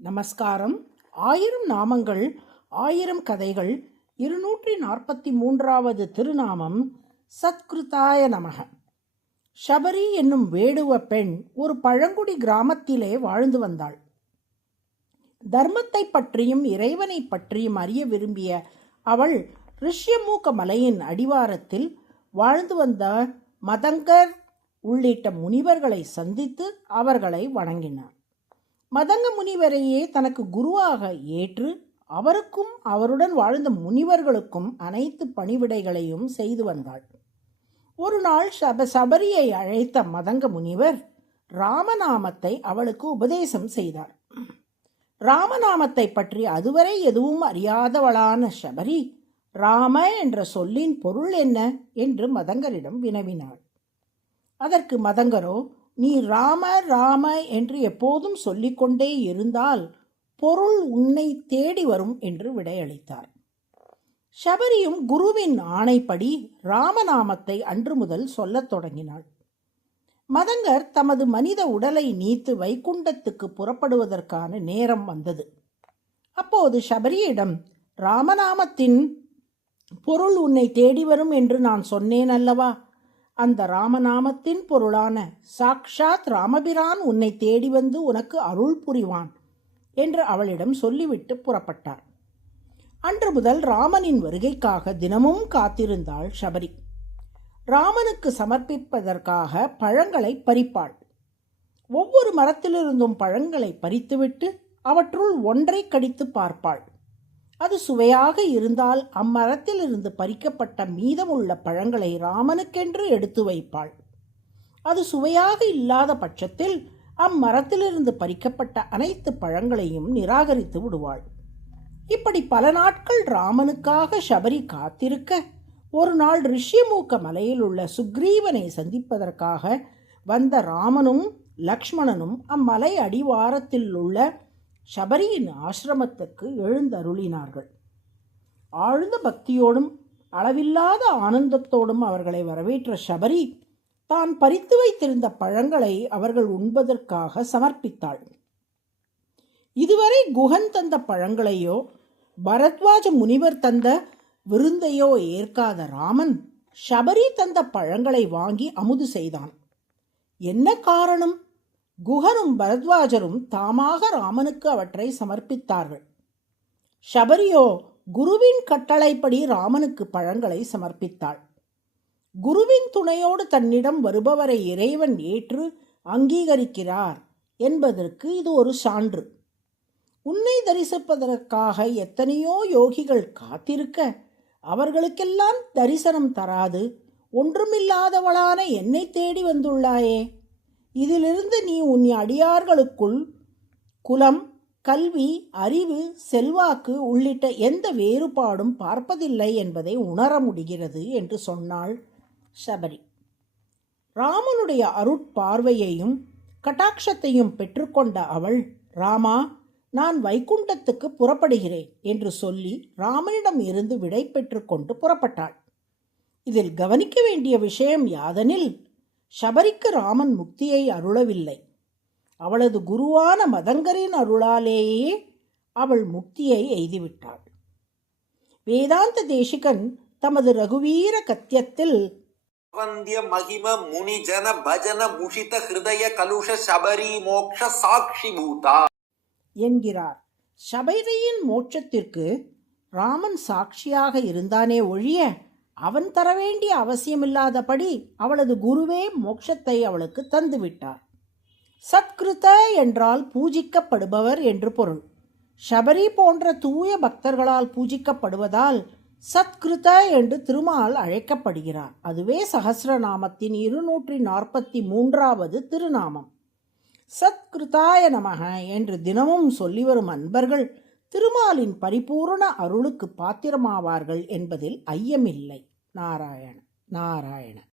நமஸ்காரம். 1000 நாமங்கள் 1000 கதைகள் 243வது திருநாமம் சத்கிருதாய நமக. ஷபரி என்னும் வேடுவ பெண் ஒரு பழங்குடி கிராமத்திலே வாழ்ந்து வந்தாள். தர்மத்தை பற்றியும் இறைவனை பற்றியும் அறிய விரும்பிய அவள் ரிஷ்யமூக மலையின் அடிவாரத்தில் வாழ்ந்து வந்த மதங்கர் உள்ளிட்ட முனிவர்களை சந்தித்து அவர்களை வணங்கினார். மதங்க முனிவரையே தனக்கு குருவாக ஏற்று அவருக்கும் அவருடன் வாழ்ந்த முனிவர்களுக்கும் அனைத்து பணிவிடைகளையும் செய்து வந்தாள். ஒரு நாள் சபரியை அழைத்த மதங்க முனிவர் ராமநாமத்தை அவளுக்கு உபதேசம் செய்தார். ராமநாமத்தை பற்றி அதுவரை எதுவும் அறியாதவளான ஷபரி ராம என்ற சொல்லின் பொருள் என்ன என்று மதங்கரிடம் வினவினாள். அதற்கு மதங்கரோ, நீ ராம ராம என்று எப்போதும் சொல்லிக்கொண்டே இருந்தால் பொருள் உன்னை தேடி வரும் என்று விடையளித்தார். ஷபரியும் குருவின் ஆணைப்படி ராமநாமத்தை அன்று முதல் சொல்லத் தொடங்கினாள். மதங்கர் தமது மனித உடலை நீத்து வைகுண்டத்துக்கு புறப்படுவதற்கான நேரம் வந்தது. அப்போது ஷபரியிடம், ராமநாமத்தின் பொருள் உன்னை தேடி வரும் என்று நான் சொன்னேன் அல்லவா? அந்த ராமநாமத்தின் பொருளான சாக்ஷாத் ராமபிரான் உன்னை தேடி வந்து உனக்கு அருள் புரிவான் என்று அவளிடம் சொல்லிவிட்டு புறப்பட்டார். அன்று முதல் ராமனின் வருகைக்காக தினமும் காத்திருந்தாள் ஷபரி. ராமனுக்கு சமர்ப்பிப்பதற்காக பழங்களை பறிப்பாள். ஒவ்வொரு மரத்திலிருந்தும் பழங்களை பறித்துவிட்டு அவற்றுள் ஒன்றை கடித்து பார்ப்பாள். அது சுவையாக இருந்தால் அம்மரத்திலிருந்து பறிக்கப்பட்ட மீதமுள்ள பழங்களை ராமனுக்கென்று எடுத்து வைப்பாள். அது சுவையாக இல்லாத பட்சத்தில் அம்மரத்திலிருந்து பறிக்கப்பட்ட அனைத்து பழங்களையும் நிராகரித்து விடுவாள். இப்படி பல நாட்கள் ராமனுக்காக ஷபரி காத்திருக்க, ஒரு நாள் ரிஷ்யமூக மலையில் உள்ள சுக்ரீவனை சந்திப்பதற்காக வந்த ராமனும் லக்ஷ்மணனும் அம்மலை அடிவாரத்தில் உள்ள ஷபரியின் ஆசிரமத்துக்கு எழுந்தருளினார்கள். ஆழ்ந்த பக்தியோடும் அளவில்லாத ஆனந்தத்தோடும் அவர்களை வரவேற்ற ஷபரி தான் பறித்து வைத்திருந்த பழங்களை அவர்கள் உண்பதற்காக சமர்ப்பித்தாள். இதுவரை குஹன் தந்த பழங்களையோ பரத்வாஜ முனிவர் தந்த விருந்தையோ ஏற்காத ராமன் ஷபரி தந்த பழங்களை வாங்கி அமுது செய்தான். என்ன காரணம்? குஹனும் பரத்வாஜரும் தாமாக ராமனுக்கு அவற்றை சமர்ப்பித்தார்கள். ஷபரியோ குருவின் கட்டளைப்படி ராமனுக்கு பழங்களை சமர்ப்பித்தாள். குருவின் துணையோடு தன்னிடம் வருபவரை இறைவன் ஏற்று அங்கீகரிக்கிறார் என்பதற்கு இது ஒரு சான்று. உன்னை தரிசிப்பதற்காக எத்தனையோ யோகிகள் காத்திருக்க அவர்களுக்கெல்லாம் தரிசனம் தராது ஒன்றுமில்லாதவளான என்னை தேடி வந்துள்ளாயே. இதிலிருந்து நீ உன் அடியார்களுக்குள் குலம், கல்வி, அறிவு, செல்வாக்கு உள்ளிட்ட எந்த வேறுபாடும் பார்ப்பதில்லை என்பதை உணர முடிகிறது என்று சொன்னாள் ஷபரி. ராமனுடைய அருட்பார்வையையும் கட்டாட்சத்தையும் பெற்றுக்கொண்ட அவள், ராமா, நான் வைகுண்டத்துக்கு புறப்படுகிறேன் என்று சொல்லி ராமனிடம் இருந்து விடை பெற்று கொண்டு புறப்பட்டாள். இதில் கவனிக்க வேண்டிய விஷயம் யாதெனில், ஷபரிக்கு ராமன் முக்தியை அருளவில்லை. அவளது குருவான மதங்கரின் அருளாலேயே அவள் முக்தியை எய்திவிட்டாள். வேதாந்த தேசிகன் தமது ரகுவீர கத்தியத்தில் வந்திய மகிம முனிஜன பஜன முஷித ஹிருதய கலுஷ ஷபரி மோக்ஷ சாட்சி பூதா என்கிறார். ஷபரியின் மோட்சத்திற்கு ராமன் சாட்சியாக இருந்தானே ஒழிய அவன் தர வேண்டிய அவசியமில்லாதபடி அவளது குருவே மோட்சத்தை அவளுக்கு தந்துவிட்டார். சத்கிருத என்றால் பூஜிக்கப்படுபவர் என்று பொருள். ஷபரி போன்ற தூய பக்தர்களால் பூஜிக்கப்படுவதால் சத்கிருத என்று திருமால் அழைக்கப்படுகிறார். அதுவே சஹஸ்ரநாமத்தின் 243வது திருநாமம். சத்கிருதாய நமக என்று தினமும் சொல்லி வரும் அன்பர்கள் திருமாலின் பரிபூர்ண அருளுக்கு பாத்திரமாவார்கள் என்பதில் ஐயமில்லை. நாராயண நாராயண.